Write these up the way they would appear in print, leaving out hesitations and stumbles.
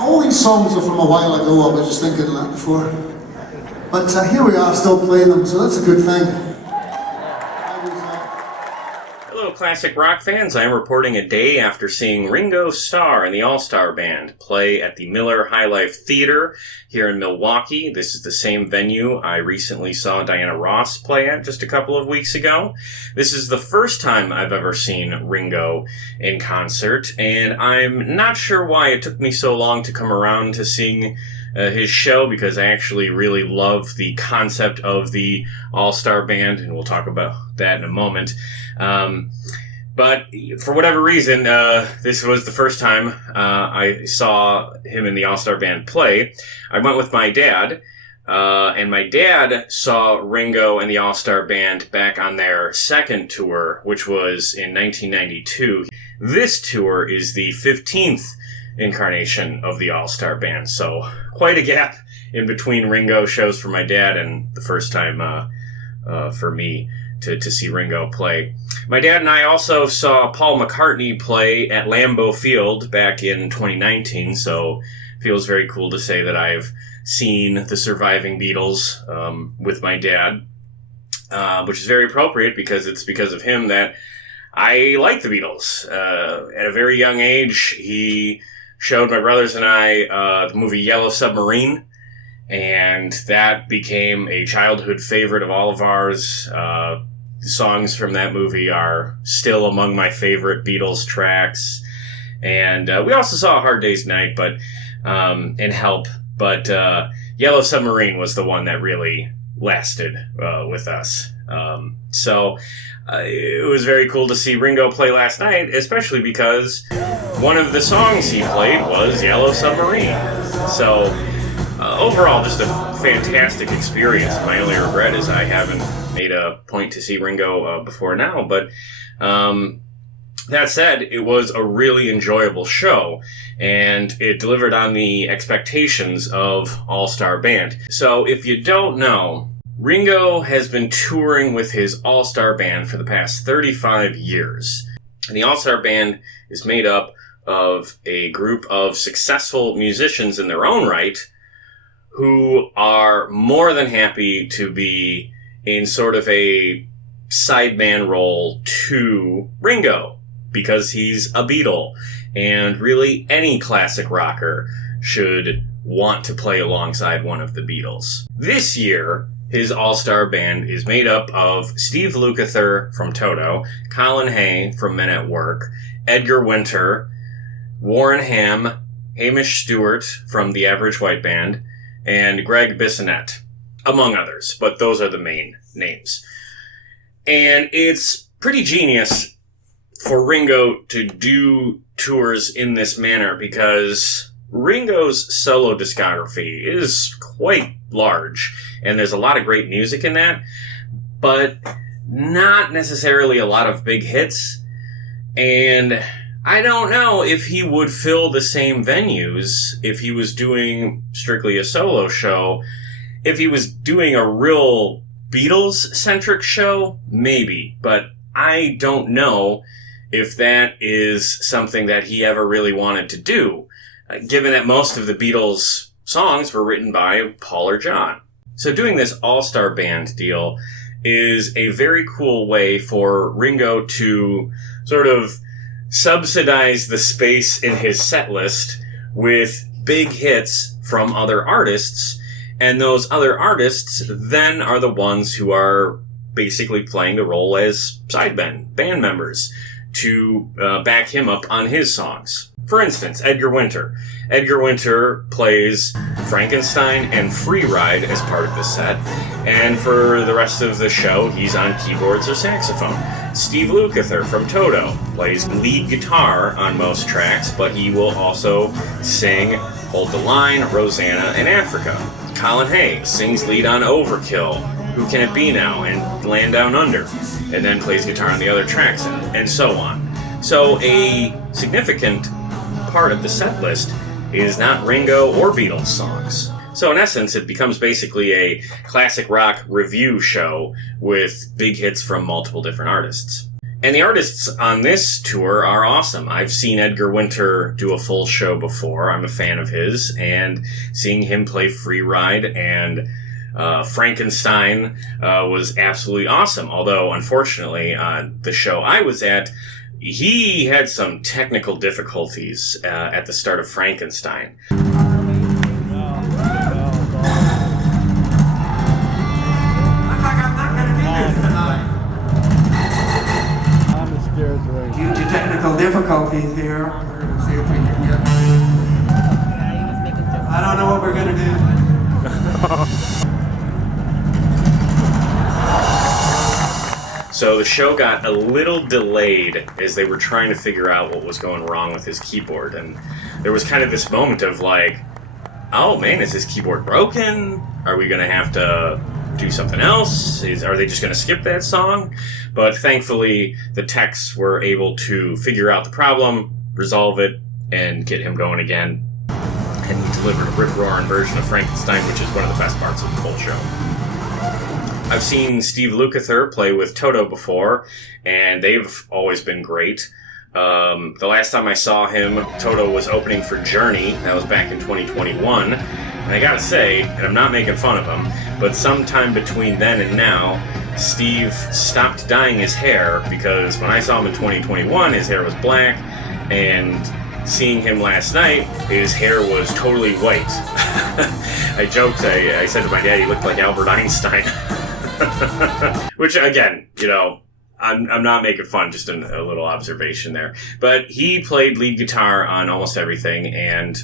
all these songs are from a while ago. I was just thinking of that before. But here we are, still playing them, so that's a good thing. Hello, classic rock fans. I am reporting a day after seeing Ringo Starr and the All-Starr Band play at the Miller High Life Theater here in Milwaukee. This is the same venue I recently saw Diana Ross play at just a couple of weeks ago. This is the first time I've ever seen Ringo in concert, and I'm not sure why it took me so long to come around to seeing his show, because I actually really love the concept of the All-Star Band, and we'll talk about that in a moment. But for whatever reason, this was the first time I saw him in the All-Star Band play. I went with my dad, and my dad saw Ringo and the All-Star Band back on their second tour, which was in 1992. This tour is the 15th incarnation of the All-Star Band, so quite a gap in between Ringo shows for my dad and the first time for me to see Ringo play. My dad and I also saw Paul McCartney play at Lambeau Field back in 2019, so it feels very cool to say that I've seen the surviving Beatles with my dad, which is very appropriate because it's because of him that I like the Beatles. At a very young age, he showed my brothers and I the movie Yellow Submarine, and that became a childhood favorite of all of ours. The songs from that movie are still among my favorite Beatles tracks. And we also saw A Hard Day's Night and Help, but Yellow Submarine was the one that really lasted with us. So it was very cool to see Ringo play last night, especially because one of the songs he played was Yellow Submarine. So overall, just a fantastic experience. My only regret is I haven't made a point to see Ringo before now, but that said, it was a really enjoyable show, and it delivered on the expectations of All-Star Band. So if you don't know, Ringo has been touring with his All-Star Band for the past 35 years. And the All-Star Band is made up of a group of successful musicians in their own right who are more than happy to be in sort of a sideman role to Ringo, because he's a Beatle, and really any classic rocker should want to play alongside one of the Beatles. This year, his All-Star Band is made up of Steve Lukather from Toto, Colin Hay from Men at Work, Edgar Winter, Warren Ham, Hamish Stewart from The Average White Band, and Greg Bissonette, among others, but those are the main names. And it's pretty genius for Ringo to do tours in this manner, because Ringo's solo discography is quite large, and there's a lot of great music in that, but not necessarily a lot of big hits. And I don't know if he would fill the same venues if he was doing strictly a solo show. If he was doing a real Beatles-centric show, maybe, but I don't know if that is something that he ever really wanted to do, given that most of the Beatles' songs were written by Paul or John. So doing this All-Star Band deal is a very cool way for Ringo to sort of subsidize the space in his set list with big hits from other artists, and those other artists then are the ones who are basically playing the role as band members to back him up on his songs. For instance, Edgar Winter. Edgar Winter plays Frankenstein and Free Ride as part of the set, and for the rest of the show, he's on keyboards or saxophone. Steve Lukather from Toto plays lead guitar on most tracks, but he will also sing Hold the Line, Rosanna, and Africa. Colin Hay sings lead on Overkill, Who Can It Be Now, and Land Down Under, and then plays guitar on the other tracks, and so on. So a significant part of the set list is not Ringo or Beatles songs. So in essence, it becomes basically a classic rock review show with big hits from multiple different artists. And the artists on this tour are awesome. I've seen Edgar Winter do a full show before. I'm a fan of his. And seeing him play Free Ride and Frankenstein was absolutely awesome. Although, unfortunately, the show I was at, he had some technical difficulties at the start of Frankenstein. Due to technical difficulties here, we're going to see if we can get... I don't know what we're going to do. So the show got a little delayed as they were trying to figure out what was going wrong with his keyboard. And there was kind of this moment of like, oh man, is his keyboard broken? Are we going to have to do something else? Are they just going to skip that song? But thankfully, the techs were able to figure out the problem, resolve it, and get him going again. And he delivered a rip-roaring version of Frankenstein, which is one of the best parts of the whole show. I've seen Steve Lukather play with Toto before, and they've always been great. The last time I saw him, Toto was opening for Journey. That was back in 2021. And I gotta say, and I'm not making fun of him, but sometime between then and now, Steve stopped dyeing his hair, because when I saw him in 2021, his hair was black, and seeing him last night, his hair was totally white. I joked, I said to my dad, he looked like Albert Einstein. Which, again, you know, I'm not making fun, just a little observation there. But he played lead guitar on almost everything, and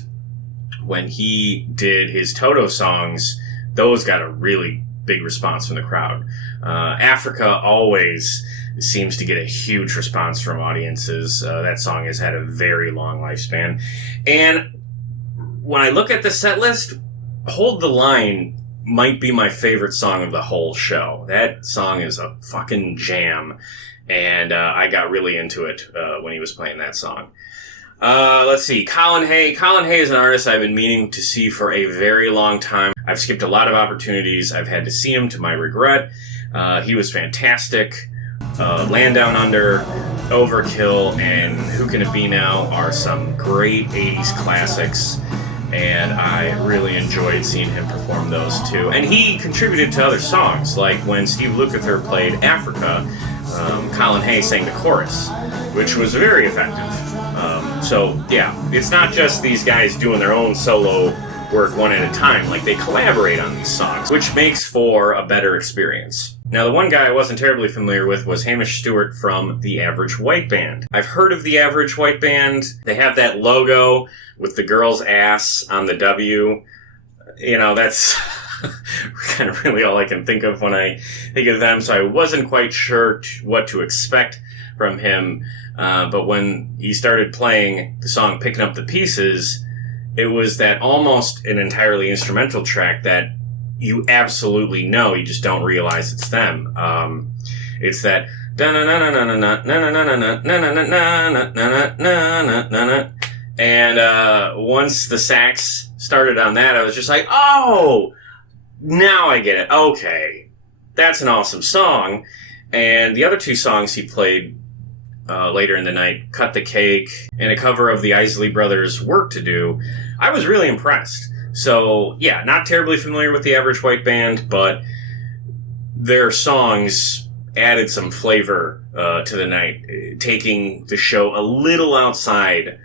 when he did his Toto songs, those got a really big response from the crowd. Africa always seems to get a huge response from audiences. That song has had a very long lifespan. And when I look at the set list, Hold the Line might be my favorite song of the whole show. That song is a fucking jam, and I got really into it when he was playing that song. Let's see, Colin Hay. Colin Hay is an artist I've been meaning to see for a very long time. I've skipped a lot of opportunities. I've had to see him to my regret. He was fantastic. Land Down Under, Overkill, and Who Can It Be Now are some great 80s classics, and I really enjoyed seeing him perform those too. And he contributed to other songs, like when Steve Lukather played Africa, Colin Hay sang the chorus, which was very effective. So yeah, it's not just these guys doing their own solo work one at a time, like they collaborate on these songs, which makes for a better experience. Now, the one guy I wasn't terribly familiar with was Hamish Stewart from the Average White Band. I've heard of the Average White Band. They have that logo with the girl's ass on the W. You know, that's kind of really all I can think of when I think of them, so I wasn't quite sure what to expect from him. But when he started playing the song Picking Up the Pieces, it was that almost an entirely instrumental track that you absolutely know, you just don't realize it's them. It's that and once the sax started on that, I was just like, oh, now I get it. Okay, that's an awesome song. And the other two songs he played later in the night, Cut the Cake, and a cover of the Isley Brothers' Work to Do, I was really impressed. So, yeah, not terribly familiar with the Average White Band, but their songs added some flavor to the night, taking the show a little outside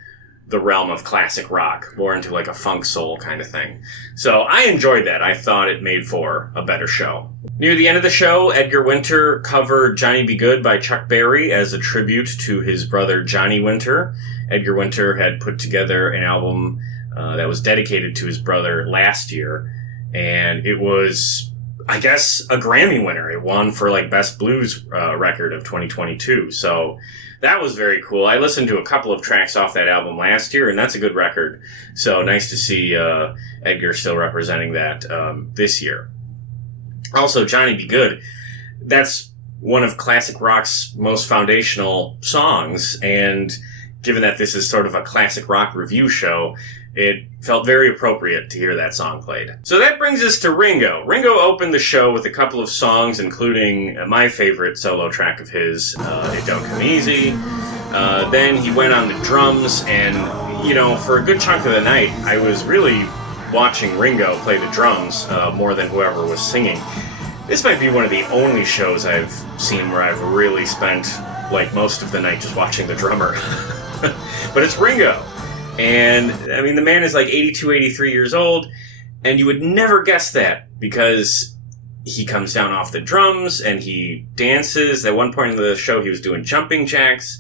the realm of classic rock, more into like a funk soul kind of thing. So I enjoyed that. I thought it made for a better show. Near the end of the show, Edgar Winter covered Johnny Be Good by Chuck Berry as a tribute to his brother Johnny Winter. Edgar Winter had put together an album that was dedicated to his brother last year, and it was, I guess, a Grammy winner. It won for like Best Blues Record of 2022. So that was very cool. I listened to a couple of tracks off that album last year, and that's a good record. So nice to see Edgar still representing that this year. Also, Johnny Be Good. That's one of classic rock's most foundational songs, and given that this is sort of a classic rock review show, it felt very appropriate to hear that song played. So that brings us to Ringo. Ringo opened the show with a couple of songs, including my favorite solo track of his, It Don't Come Easy. Then he went on the drums, and, for a good chunk of the night, I was really watching Ringo play the drums more than whoever was singing. This might be one of the only shows I've seen where I've really spent, most of the night just watching the drummer. But it's Ringo. And, the man is 82, 83 years old, and you would never guess that, because he comes down off the drums, and he dances. At one point in the show, he was doing jumping jacks.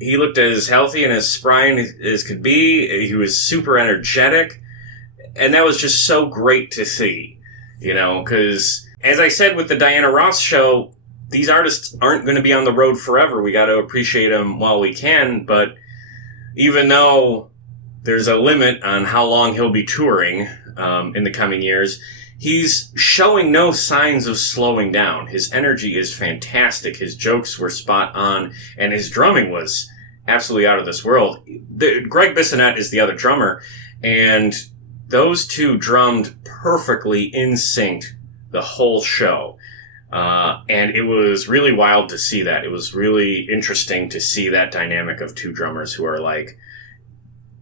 He looked as healthy and as spry as could be. He was super energetic, and that was just so great to see, because, as I said with the Diana Ross show, these artists aren't going to be on the road forever. We got to appreciate them while we can, but even though there's a limit on how long he'll be touring in the coming years, he's showing no signs of slowing down. His energy is fantastic. His jokes were spot on, and his drumming was absolutely out of this world. Greg Bissonette is the other drummer, and those two drummed perfectly in sync the whole show. And it was really wild to see that. It was really interesting to see that dynamic of two drummers who are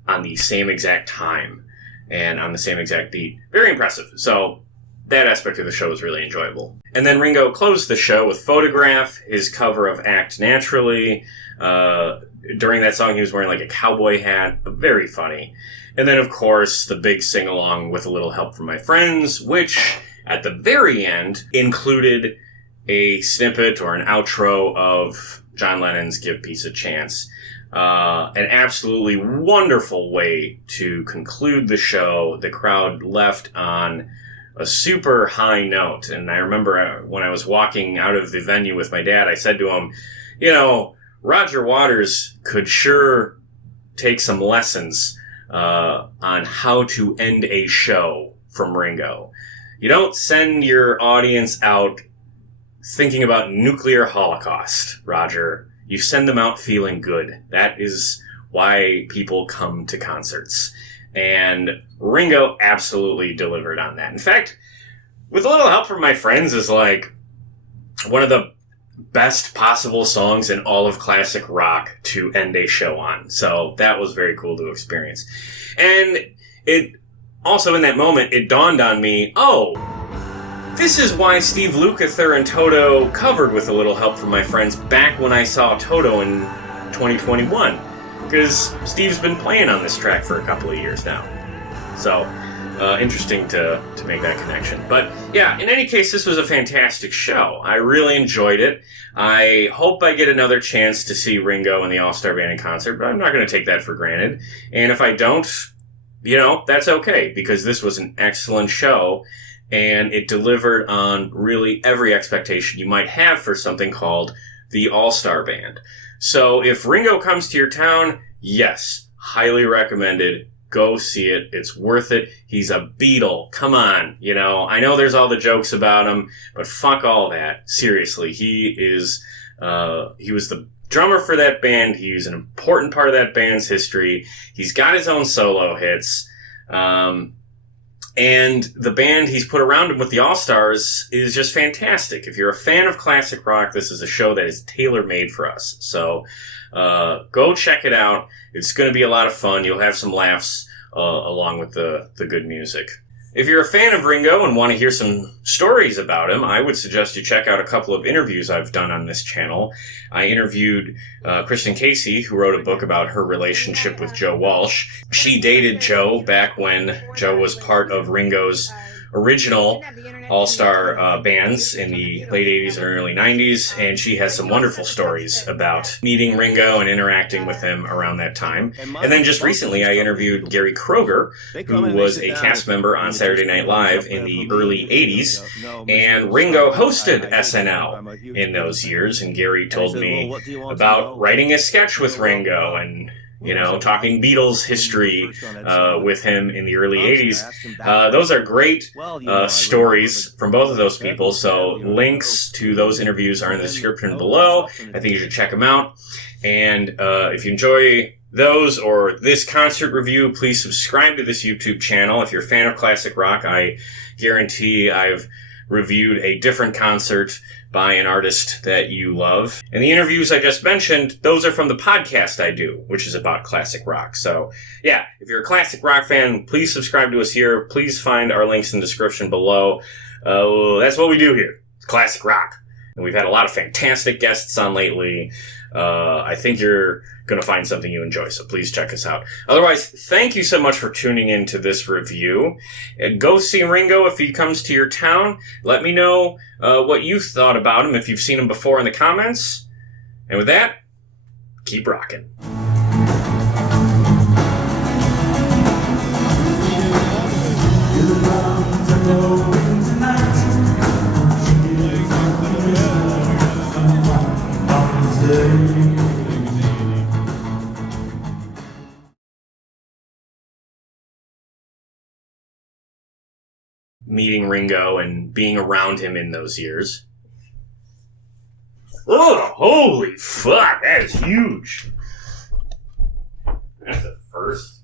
on the same exact time and on the same exact beat. Very impressive. So that aspect of the show was really enjoyable. And then Ringo closed the show with Photograph, his cover of Act Naturally. During that song, he was wearing a cowboy hat. Very funny. And then, of course, the big sing-along with A Little Help From My Friends, which at the very end included a snippet or an outro of John Lennon's Give Peace a Chance. An absolutely wonderful way to conclude the show. The crowd left on a super high note. And I remember when I was walking out of the venue with my dad, I said to him, Roger Waters could sure take some lessons on how to end a show from Ringo. You don't send your audience out thinking about nuclear holocaust, Roger. You send them out feeling good. That is why people come to concerts. And Ringo absolutely delivered on that. In fact, With a Little Help From My Friends is one of the best possible songs in all of classic rock to end a show on. So that was very cool to experience. And it also, in that moment, it dawned on me, this is why Steve Lukather and Toto covered With a Little Help From My Friends back when I saw Toto in 2021. Because Steve's been playing on this track for a couple of years now. So, interesting to make that connection. But, yeah, in any case, this was a fantastic show. I really enjoyed it. I hope I get another chance to see Ringo and the All-Starr Band in concert, but I'm not going to take that for granted. And if I don't, that's okay, because this was an excellent show, and it delivered on really every expectation you might have for something called the All-Starr Band. So if Ringo comes to your town, yes, highly recommended. Go see it. It's worth it. He's a Beatle. Come on. I know there's all the jokes about him, but fuck all that. Seriously, he was the drummer for that band. He's an important part of that band's history. He's got his own solo hits. And the band he's put around him with the All-Stars is just fantastic. If you're a fan of classic rock, this is a show that is tailor-made for us. So go check it out. It's going to be a lot of fun. You'll have some laughs along with the good music. If you're a fan of Ringo and want to hear some stories about him, I would suggest you check out a couple of interviews I've done on this channel. I interviewed Kristen Casey, who wrote a book about her relationship with Joe Walsh. She dated Joe back when Joe was part of Ringo's original All-Star bands in the late 80s and early 90s, and she has some wonderful stories about meeting Ringo and interacting with him around that time. And then just recently I interviewed Gary Kroeger, who was a cast member on Saturday Night Live in the early 80s, and Ringo hosted SNL in those years, and Gary told me about writing a sketch with Ringo and talking Beatles history with him in the early 80s. Those are great stories from both of those people, so links to those interviews are in the description below. I think you should check them out. And if you enjoy those or this concert review, please subscribe to this YouTube channel. If you're a fan of classic rock, I guarantee I've reviewed a different concert by an artist that you love. And the interviews I just mentioned, those are from the podcast I do, which is about classic rock. So, yeah, if you're a classic rock fan, please subscribe to us here. Please find our links in the description below. That's what we do here. It's classic rock. And we've had a lot of fantastic guests on lately. I think you're going to find something you enjoy, so please check us out. Otherwise, thank you so much for tuning in to this review. Go see Ringo if he comes to your town. Let me know what you thought about him, if you've seen him before, in the comments. And with that, keep rocking. Meeting Ringo and being around him in those years. Oh, holy fuck, that is huge. That's the first.